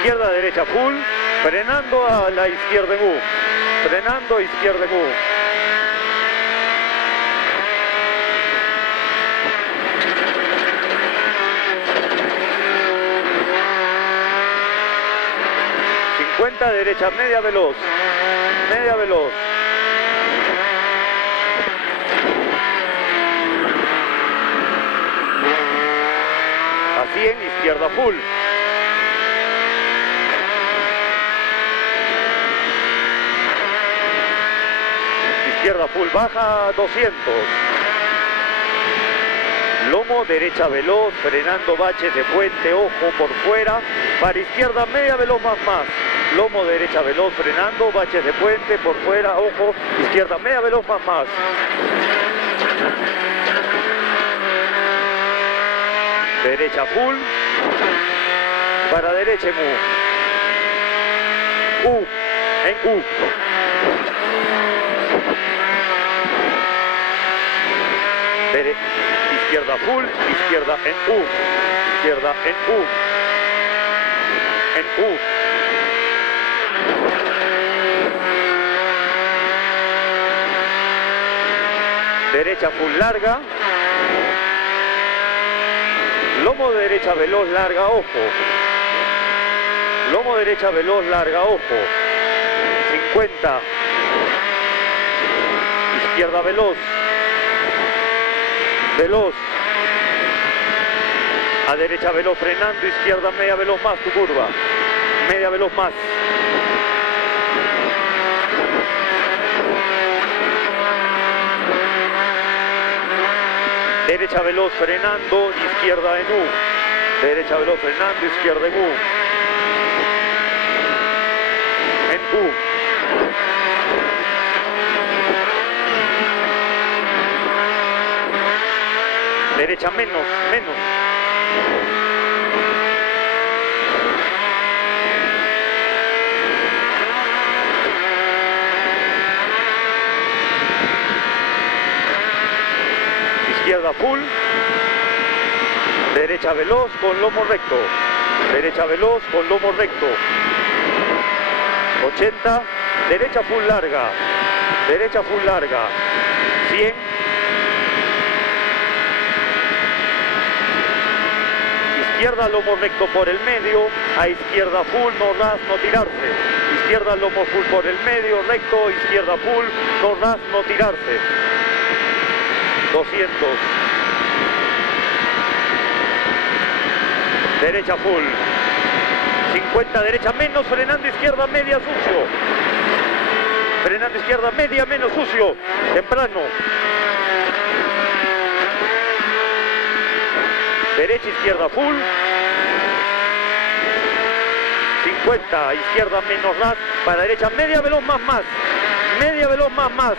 izquierda, derecha full, frenando a la izquierda en U, frenando izquierda en U. Derecha media veloz, media veloz. A 100, izquierda full. Izquierda full, baja 200. Lomo, derecha veloz, frenando baches de puente, ojo por fuera. Para izquierda media veloz más. Lomo, derecha veloz, frenando, baches de puente, por fuera, ojo, izquierda media veloz más. Derecha full, para derecha en U. En U. Izquierda full, izquierda en U. Izquierda en U. En U. Derecha full larga, lomo derecha veloz larga, ojo, lomo derecha veloz larga, ojo, 50, izquierda veloz, veloz, a derecha veloz frenando, izquierda media veloz más, tu curva, media veloz más. Derecha veloz frenando, izquierda en U. Derecha veloz frenando, izquierda en U. En U. Derecha menos. Izquierda full, derecha veloz con lomo recto, derecha veloz con lomo recto, 80, derecha full larga, 100, izquierda lomo recto por el medio, a izquierda full, no ras, no tirarse, izquierda lomo full por el medio, recto, izquierda full, no ras, no tirarse. 200. Derecha full. 50, derecha menos, frenando izquierda media sucio. Frenando izquierda media menos sucio. Temprano. Derecha izquierda full. 50, izquierda menos ras. Para derecha media veloz más. Media veloz más.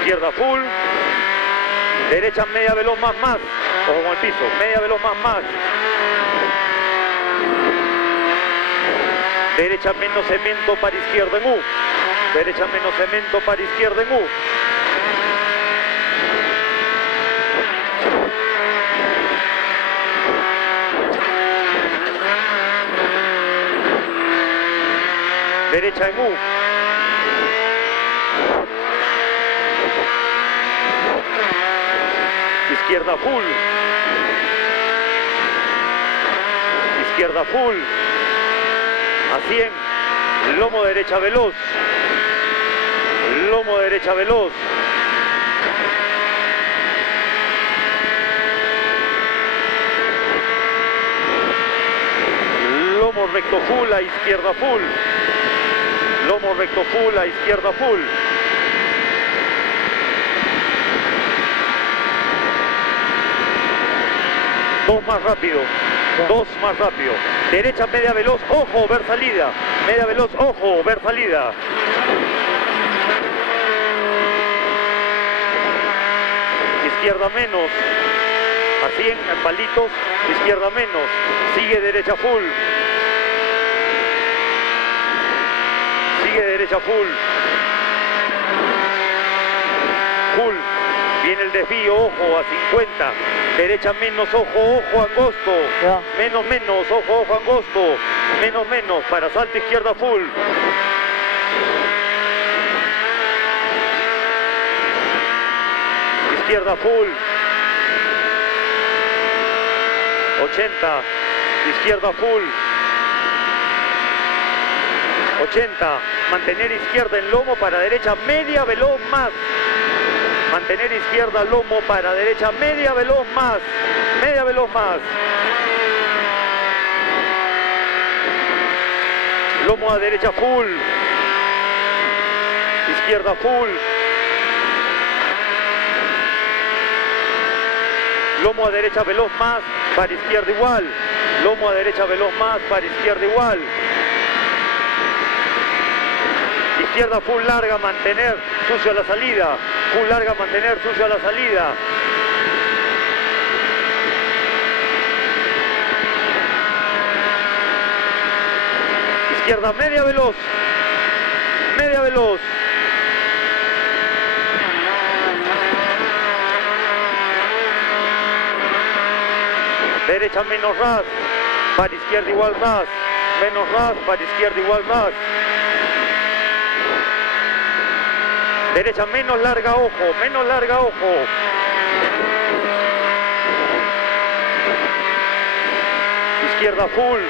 Izquierda full, derecha media veloz más, ojo con el piso, media veloz más, derecha menos cemento para izquierda en U, derecha menos cemento para izquierda en U, derecha en U, izquierda full, a 100, lomo derecha veloz, lomo recto full, a izquierda full, lomo recto full, a izquierda full. Dos más rápido, derecha media veloz, ojo, ver salida, media veloz, ojo, ver salida. Izquierda menos, a 100, en palitos, izquierda menos, sigue derecha full, viene el desvío, ojo, a 50. Derecha menos, ojo, ojo, angosto. Ya. Menos, menos, ojo, ojo, angosto. Menos, menos, para salto izquierda full. Izquierda full. 80. Izquierda full. 80. Mantener izquierda en lomo para derecha media veloz más. Mantener izquierda lomo para derecha media veloz más. Media veloz más. Lomo a derecha full. Izquierda full. Lomo a derecha veloz más, para izquierda igual. Lomo a derecha veloz más, para izquierda igual. Izquierda full larga, mantener, sucio a la salida. Full larga, mantener, sucio a la salida. Izquierda media veloz. Media veloz. Derecha menos ras, para izquierda igual ras. Menos ras, para izquierda igual ras. Derecha menos larga, ojo, menos larga, ojo. Izquierda full.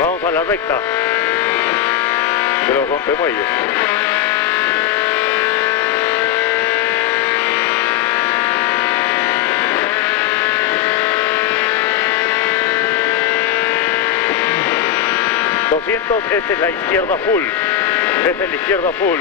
Vamos a la recta de los rompemuelles. Esta es la izquierda full. Esta es la izquierda full.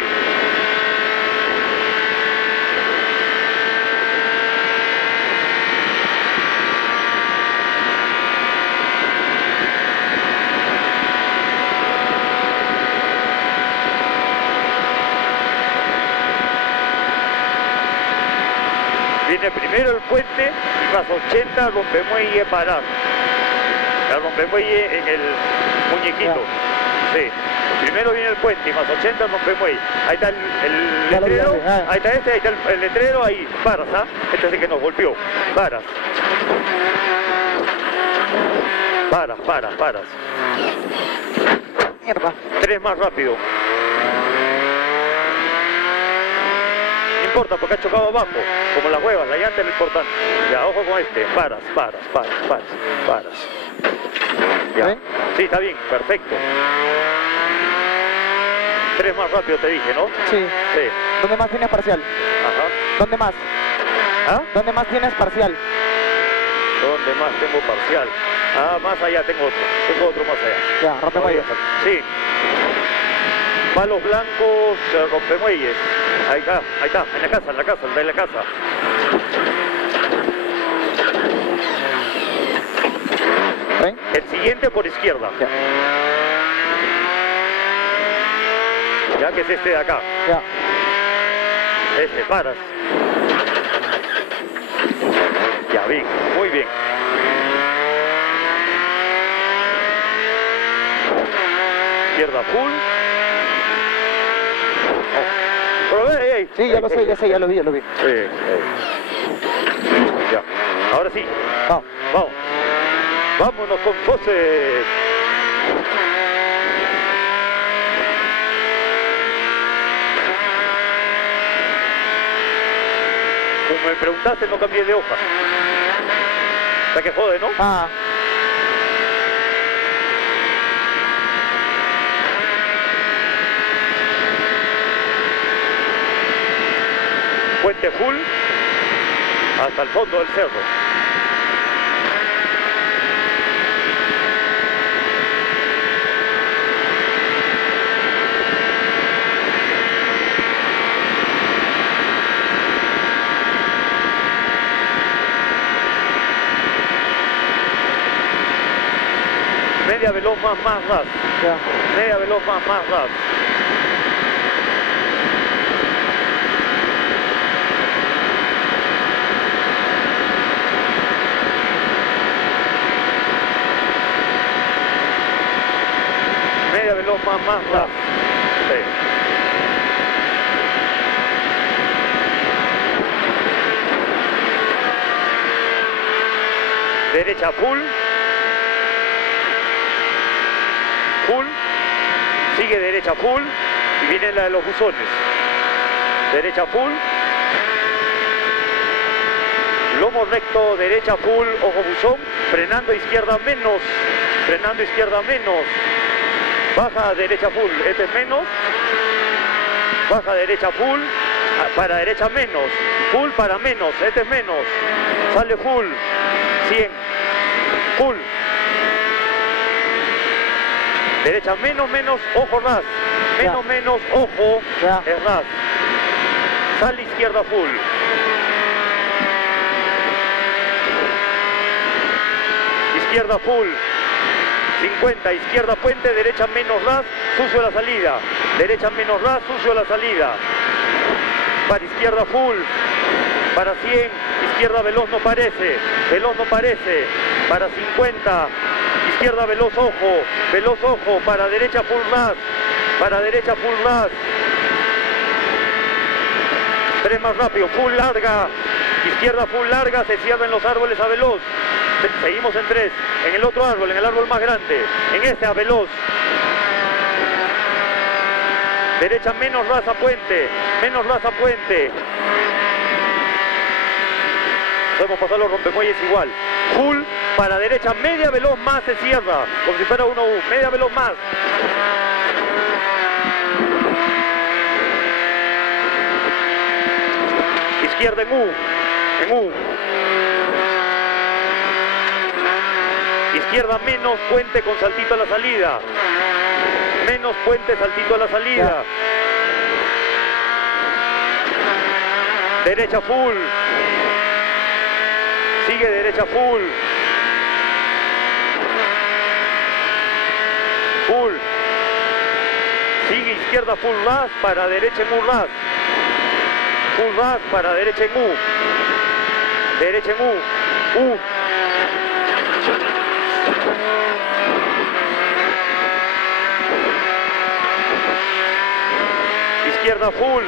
Viene primero el puente y más 80 rompemuelle parar. El rompemuelle en el muñequito. Sí. Primero viene el puente y más 80 rompemuelle. Ahí está el letrero. Ahí está este, ahí está el letrero, ahí. Paras, ¿ah? Este es el que nos golpeó. Paras. Paras. Mierda. 3 más rápido. No importa porque ha chocado abajo. Como las huevas, la llanta es lo importante. Ya, ojo con este. Paras. Ya. ¿Ven? Sí, está bien, perfecto. 3 más rápido te dije, ¿no? Sí. Sí. ¿Dónde más tienes parcial? Ajá. ¿Dónde más? ¿Ah? ¿Dónde más tienes parcial? ¿Dónde más tengo parcial? Ah, más allá tengo otro. Tengo otro más allá. Ya, rompemuelles. Sí. Palos blancos, rompemuelles. Ahí está, en la casa, de la casa. ¿Ven? El siguiente por izquierda. Ya. Ya que es este de acá. Ya. Este, paras. Ya, bien, muy bien. Izquierda full. Oh. Pero, ey. Sí, ya lo sé, ya lo vi. Sí. Ya. Ahora sí. Vamos. Vamos. Vámonos con José. Como me preguntaste, no cambié de hoja. O sea que jode, ¿no? Ah. Puente full hasta el fondo del cerro. Media veloz más ras. Ya. Media veloz más ras. Media veloz más ras. Sí. derecha full, full, sigue derecha full y viene la de los buzones, derecha full, lomo recto, derecha full, ojo buzón, frenando izquierda menos, frenando izquierda menos, baja derecha full, este es menos, baja derecha full, para derecha menos, full para menos, este es menos, sale full, 100, full, derecha menos, menos, ojo ras, menos, menos, ojo, es ras, sale izquierda full, izquierda full, 50, izquierda puente, derecha menos ras, sucio la salida, derecha menos ras, sucio la salida, para izquierda full, para 100, izquierda veloz no parece, para 50, izquierda veloz ojo, para derecha full ras, 3 más rápido, full larga, izquierda full larga, se cierran los árboles a veloz, seguimos en 3, en el otro árbol, en el árbol más grande, en este a veloz, derecha menos raza puente, podemos pasar los rompemuelles igual, full, para derecha media veloz más se cierra, como si fuera 1U, media veloz más, izquierda en U, izquierda menos puente con saltito a la salida, menos puente, saltito a la salida, derecha full, sigue derecha full, sigue izquierda full ras, para derecha en U ras, full ras, para derecha en U, U, izquierda full,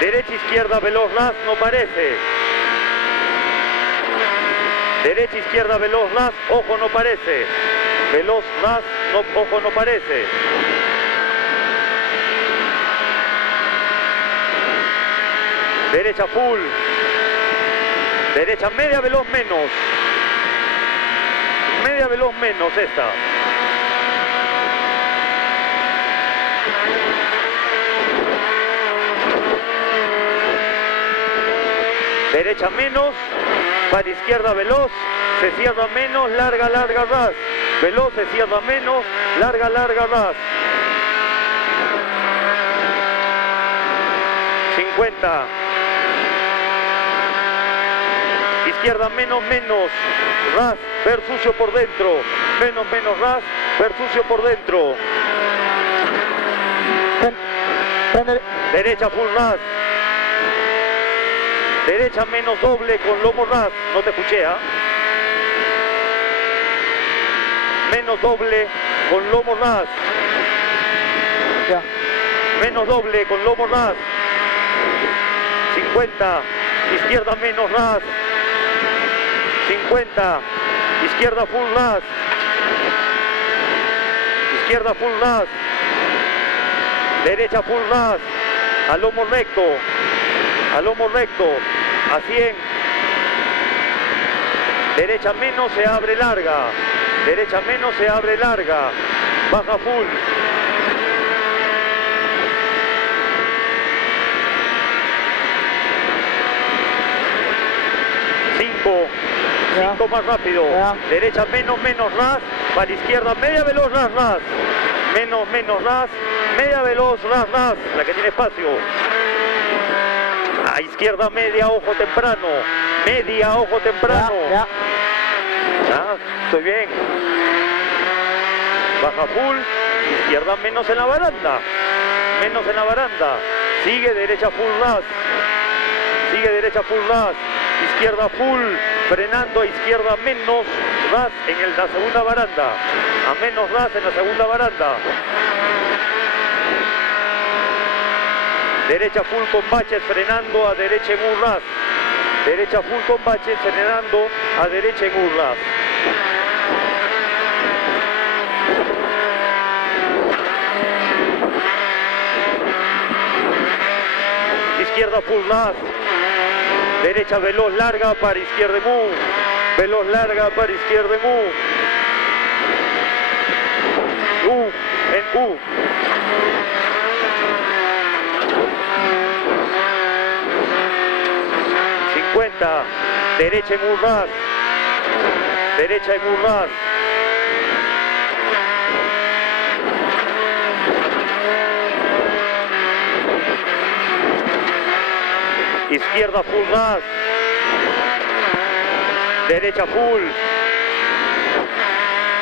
derecha izquierda veloz ras no parece, derecha izquierda veloz ras, ojo no parece, veloz ras, no, ojo no parece, derecha full, derecha media veloz menos esta, derecha menos, para izquierda veloz, se cierra menos, larga ras, veloz se cierra menos, larga ras, 50, izquierda menos, ras, ver sucio por dentro, menos ras, ver sucio por dentro, derecha full ras, derecha menos doble con lomo ras, no te escuché, menos doble con lomo ras, menos doble con lomo ras, 50, izquierda menos ras, 50, izquierda full ras, derecha full ras, a lomo recto, a 100, derecha menos se abre larga, baja full, 5 más rápido, derecha menos ras, para izquierda media veloz ras, menos ras, media veloz ras, la que tiene espacio, a izquierda media ojo temprano, estoy bien, baja full, izquierda menos en la baranda, sigue derecha full ras, izquierda full, frenando a izquierda menos ras en la segunda baranda, a menos ras en la segunda baranda, Derecha full con baches frenando a derecha en Urras. Derecha full con baches frenando a derecha en Urras. Izquierda full ras. Derecha veloz larga para izquierda mu. Veloz larga para izquierda mu. En U. Derecha en Urras. Derecha en Urras. Izquierda full ras. Derecha full.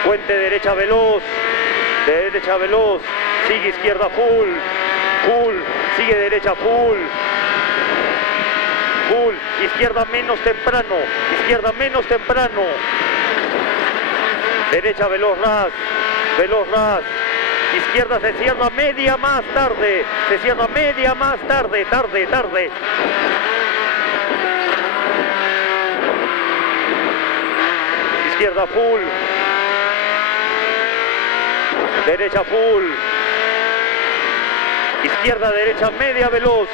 Puente derecha veloz. Derecha veloz. Sigue izquierda full. Full. Sigue derecha full. Full, izquierda menos temprano, izquierda menos temprano. Derecha veloz ras, izquierda se cierra media más tarde, se cierra media más tarde, tarde. Izquierda full, derecha full, izquierda derecha media veloz.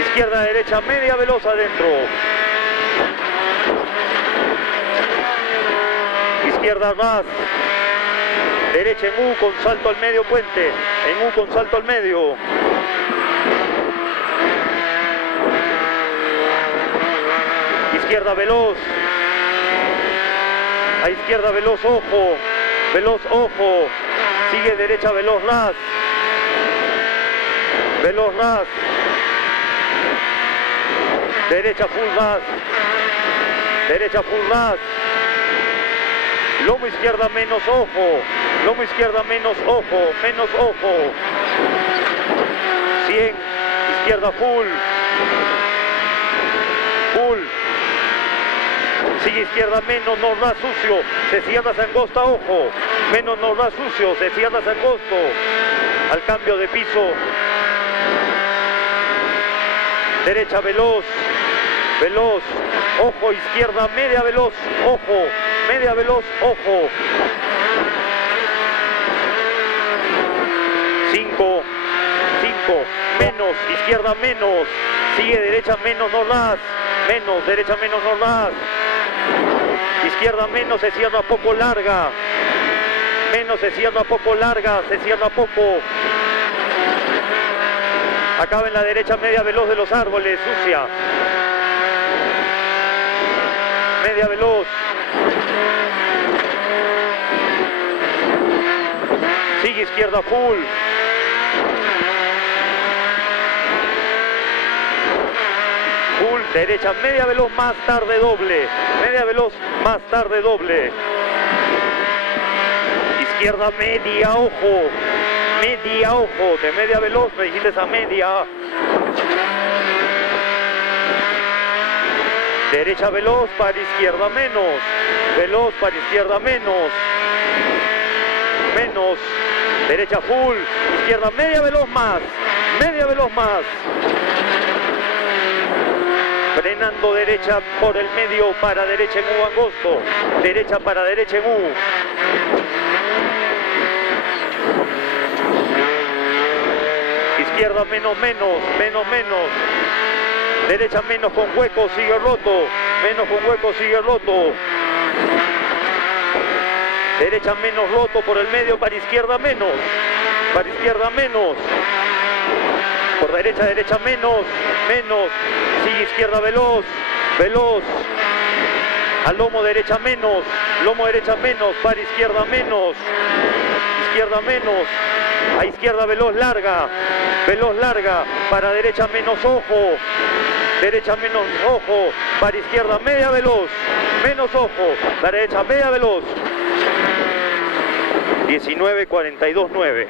Izquierda, derecha, media veloz adentro. Izquierda ras. Derecha en U con salto al medio puente. En U con salto al medio. Izquierda veloz. A izquierda veloz, ojo. Veloz, ojo. Sigue derecha veloz ras. Veloz ras. Derecha full ras. Derecha full ras. Lomo izquierda menos ojo. Lomo izquierda menos ojo. Menos ojo. 100. Izquierda full. Full. Sigue izquierda menos, no ras sucio. Se cierra Sangosta, ojo. Menos no ras sucio. Se cierra Sangosto. Al cambio de piso. Derecha veloz. Veloz, ojo, izquierda, media veloz, ojo, media veloz, ojo. 5, menos, izquierda menos, sigue derecha menos, no ras, menos, derecha menos, no ras. Izquierda menos, se cierra poco larga, menos, se cierra poco larga, se cierra poco. Acaba en la derecha media veloz de los árboles, sucia. Media veloz. Sigue izquierda full. Full, derecha, media veloz más tarde doble. Media veloz más tarde doble. Izquierda media, ojo. Media, ojo. De media veloz me dijiste a media. Derecha veloz para izquierda menos. Veloz para izquierda menos. Menos. Derecha full. Izquierda media veloz más. Media veloz más. Frenando derecha por el medio para derecha en U angosto. Derecha para derecha en U. Izquierda menos menos. Menos menos. Derecha menos con hueco, sigue roto. Menos con hueco, sigue roto. Derecha menos roto por el medio para izquierda menos. Para izquierda menos. Por derecha, derecha menos. Menos. Sigue izquierda veloz. Veloz. Al lomo derecha menos. Lomo derecha menos. Para izquierda menos. Izquierda menos. A izquierda veloz larga. Veloz larga. Para derecha menos ojo. Derecha menos ojo, para izquierda media veloz, menos ojo, la derecha media veloz. 19:42:9.